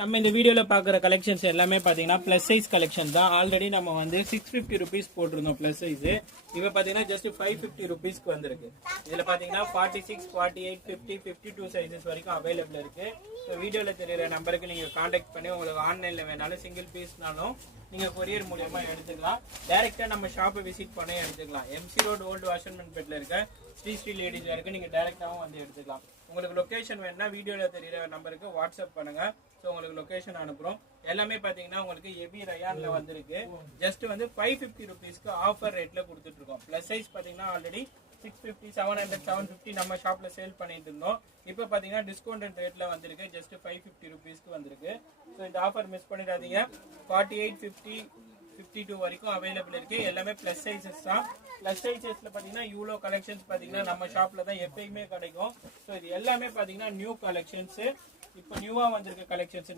நம்ம இந்த வீடியோல பாக்குற கலெக்ஷன்ஸ் எல்லாமே பாத்தீங்கன்னா பிளஸ் சைஸ் கலெக்ஷன் தான். ஆல்ரெடி நம்ம வந்து 650 rupees போட்டிருந்தோம் பிளஸ் சைஸ். இப்ப பாத்தீங்கன்னா ஜஸ்ட் 550 rupeesக்கு வந்திருக்கு. இதுல பாத்தீங்கன்னா 46, 48, 50, 52 சைஸஸ் வரைக்கும் அவைலபிள் இருக்கு. ஸோ வீடியோல தெரியற நம்பருக்கு நீங்க கான்டாக்ட் பண்ணி உங்களுக்கு ஆன்லைன்ல வேணாலும் சிங்கிள் பீஸ்னாலும் நீங்க கொரியர் மூலியமா எடுத்துக்கலாம். டைரக்டா நம்ம ஷாப்பை விசிட் பண்ணி எடுத்துக்கலாம். எம்சி ரோட் ஓல்டு வாஷர்மன்பேட்ல இருக்க ஸ்ரீ லேடிஸ் வரைக்கும் நீங்க டைரக்டாவும் வந்து எடுத்துக்கலாம். உங்களுக்கு லொகேஷன் வேணும்னா வீடியோல தெரியற நம்பருக்கு வாட்ஸ்அப் பண்ணுங்க. ஸோ உங்களுக்கு லொகேஷன் அனுப்புறோம். எல்லாமே பாத்தீங்கன்னா உங்களுக்கு ஹெவி ரயான்ல வந்திருக்கு. ஜஸ்ட் வந்து 550 rupeesக்கு ஆஃபர் ரேட்ல கொடுத்துட்டு இருக்கோம். பிளஸ் சைஸ் பாத்தீங்கன்னா ஆல்ரெடி 650, 700, 750 நம்ம ஷாப்ல சேல் பண்ணிட்டு இருந்தோம். இப்போ பாத்தீங்கன்னா டிஸ்கவுண்ட் ரேட்ல வந்திருக்கு. ஜஸ்ட் 550 rupeesக்கு வந்திருக்கு. ஸோ இந்த ஆஃபர் மிஸ் பண்ணிடாதீங்க. 48, 50, 52 வரைக்கும் அவைலபிள் இருக்கு. எல்லாமே பிளஸ் சைஸஸ் தான். பிளஸ் சைஸஸ்ல பாத்தீங்கன்னா யூலோ கலெக்ஷன்ஸ் பாத்தீங்கன்னா நம்ம ஷாப்ல தான் எப்பயுமே கிடைக்கும். ஸோ இது எல்லாமே பாத்தீங்கன்னா நியூ கலெக்ஷன்ஸ். இப்போ நியூவா வந்திருக்க கலெக்ஷன்ஸ்